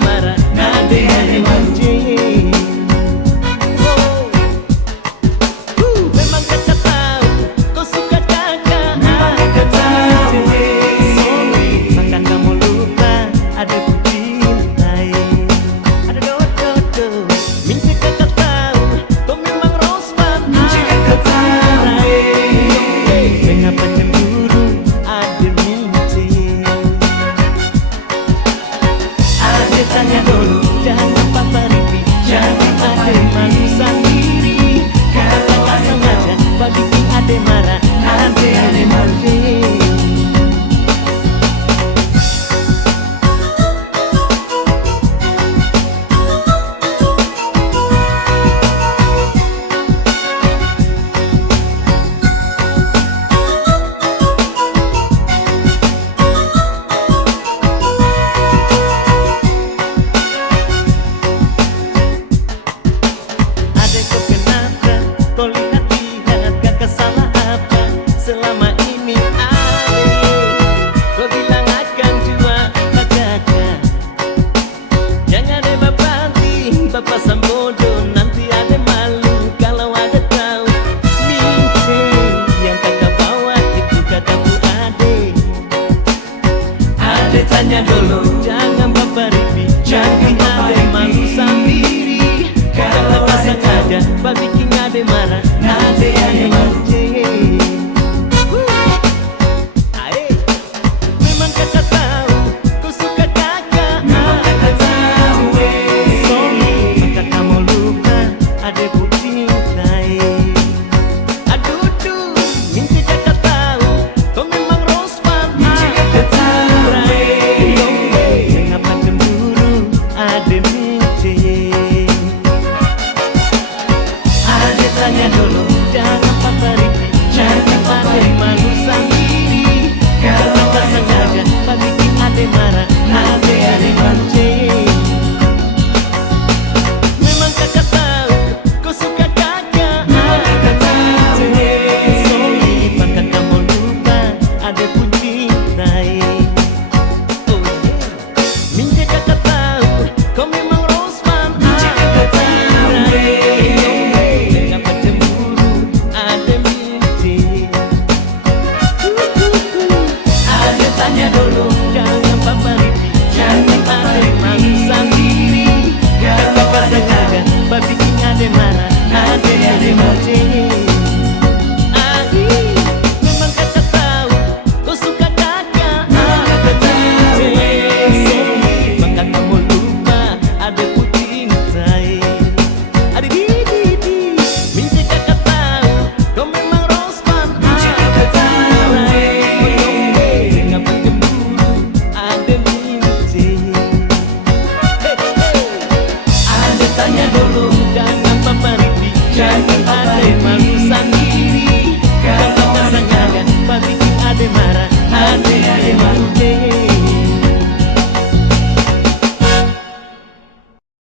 marah, ade manja. Memang kakak tahu kau suka kakak. Memang kakak tahu. Maka kamu lupa ada ku cintai. Ada do. Minta kakak tahu kau memang Rosman. Minta kakak tahu. Mengapa cemburu ada minta. Ada tanya dulu, jangan papa ripi, jangan ada malu sendiri. Kalau tak sengaja, bagi ada marah, ada manja. Kau lihat kakak salah apa selama ini ade. Kau bilang akan jual kakak. Jangan ada bapak sambodo, nanti ada malu kalau ada tahu. Mince yang kakak bawa itu kakakku ade. Ade tanya dulu, jangan bapak ripi, jangan ada malu sendiri. Kalau tak sengaja, bagi ada marah, ada manja. Memang kakak tahu, kau suka kakak. Memang kakak tahu. Maka kamu lupa, ada ku cintai. Aduh, minta kakak tahu, kau memang Rosman. Minta kakak tahu. Mengapa cemburu, ada minta. Tanya dulu, jangan papa ripi, jangan pada malu sendiri. Kalau tak sengaja, bagi ada marah, ada manja. Memang kakak tahu, kau suka kakak. Memang kakak tahu. Maka kamu lupa, ada ku cintai. Minta kakak tahu, kau memang Rosman. Minta kakak tahu. Tanya dulu, jangan papa ripi, jangan ada malu sendiri. Kalau tak sengaja, babi ada marah, ada manja. Memang kakak tahu, kau suka kakak. Memang kakak tahu. Maka kamu lupa, ada ku cintai. Ada di. Minta kakak tahu, kau memang Rosman. Minta kakak tahu. Tanya dulu,